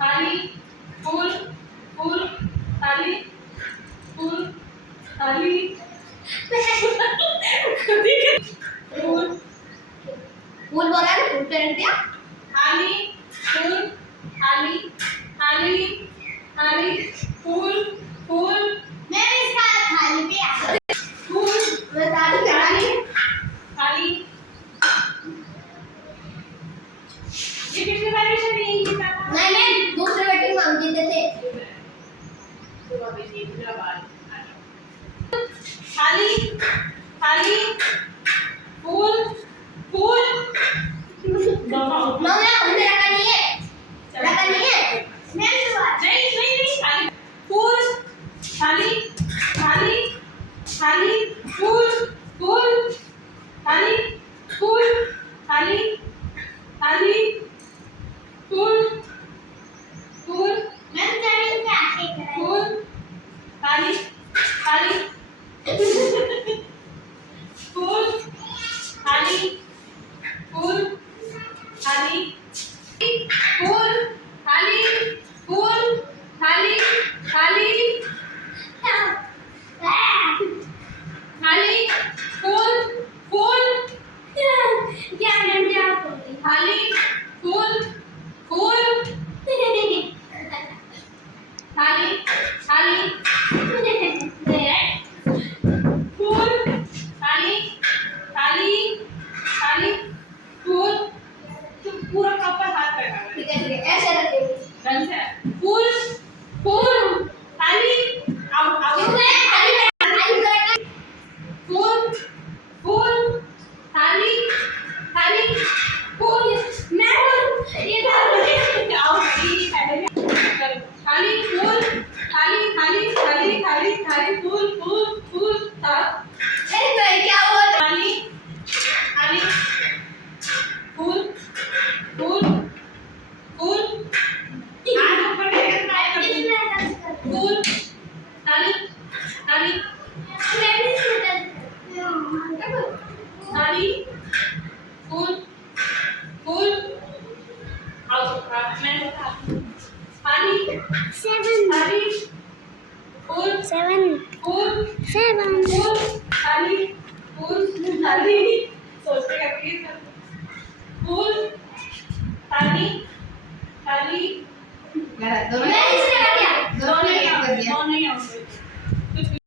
थाली फूल फूल थाली फूल थाली फूल फूल बोला ना फूल पेरेंट दिया थाली फूल थाली थाली थाली फूल फूल मैं भी इसका थाली पे आ फूल मैं थाली पे थाली थाली ये कितनी बार से नहीं मैंने दूसरे बेटी मांग देते थे थाली थाली फूल फूल नो मैं हमने रखा नहीं है मैं नहीं नहीं नहीं थाली फूल थाली थाली थाली फूल फूल थाली फूल थाली थाली फूल फूल मैं थाली पे आके करा फूल थाली थाली फूल थाली फूल थाली फूल थाली फूल थाली थाली थाली फूल फूल क्या गंजा होती थाली फूल फूल थाली थाली फूल थाली थाली थाली फूल तो पूरा प्रॉपर हाथ रखा ठीक है ऐसे रखिए ढंग से फूल फूल थाली आउट आउट फूल फूल थाली थाली फूल मैं ये आउट थाली फूल थाली थाली थाली थाली थाली फूल फूल फूल क्या हुआ थाली थाली फूल फूल फूल हाथ ऊपर करके ट्राई कर फूल थाली थाली थाली फूल फूल आउट मैं थाली थाली फूल Seven. फूल Seven. फूल थाली फूल थाली